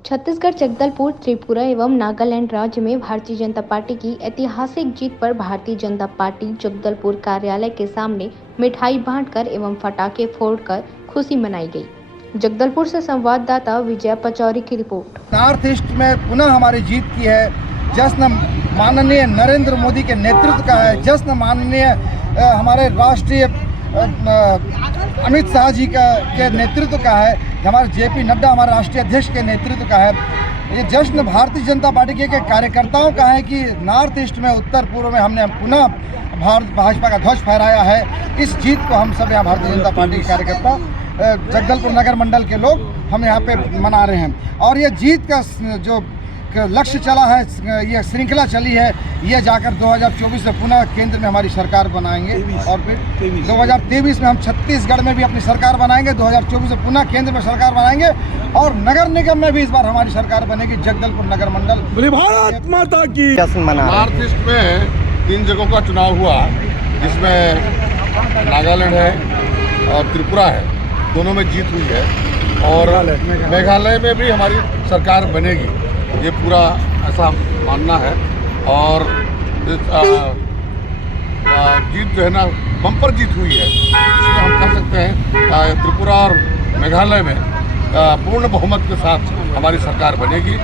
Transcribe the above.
छत्तीसगढ़, जगदलपुर, त्रिपुरा एवं नागालैंड राज्य में भारतीय जनता पार्टी की ऐतिहासिक जीत पर भारतीय जनता पार्टी जगदलपुर कार्यालय के सामने मिठाई बांटकर एवं पटाखे फोड़कर खुशी मनाई गई। जगदलपुर से संवाददाता विजय पचौरी की रिपोर्ट। नॉर्थ ईस्ट में पुनः हमारी जीत की है। जश्न माननीय नरेंद्र मोदी के नेतृत्व का है। जश्न माननीय हमारे राष्ट्रीय अमित शाह जी के नेतृत्व का है। हमारे जेपी नड्डा हमारे राष्ट्रीय अध्यक्ष के नेतृत्व का है। ये जश्न भारतीय जनता पार्टी के कार्यकर्ताओं का है कि नॉर्थ ईस्ट में, उत्तर पूर्व में हमने पुनः भाजपा का ध्वज फहराया है। इस जीत को हम सब यहाँ भारतीय जनता पार्टी के कार्यकर्ता जगदलपुर नगर मंडल के लोग हम यहाँ पे मना रहे हैं। और ये जीत का जो लक्ष्य चला है, ये श्रृंखला चली है, ये जाकर 2024 में पुनः केंद्र में हमारी सरकार बनाएंगे और फिर 2023 में हम छत्तीसगढ़ में भी अपनी सरकार बनाएंगे। 2024 में पुनः केंद्र में सरकार बनाएंगे और नगर निगम में भी इस बार हमारी सरकार बनेगी। जगदलपुर नगर मंडल बोले भारत माता की। नॉर्थ ईस्ट में 3 जगहों का चुनाव हुआ, जिसमें नागालैंड है और त्रिपुरा है, दोनों में जीत हुई है और मेघालय में भी हमारी सरकार बनेगी, ये पूरा ऐसा मानना है। और जीत जो है ना, बम्पर जीत हुई है, इसमें हम कह सकते हैं त्रिपुरा और मेघालय में पूर्ण बहुमत के साथ हमारी सरकार बनेगी।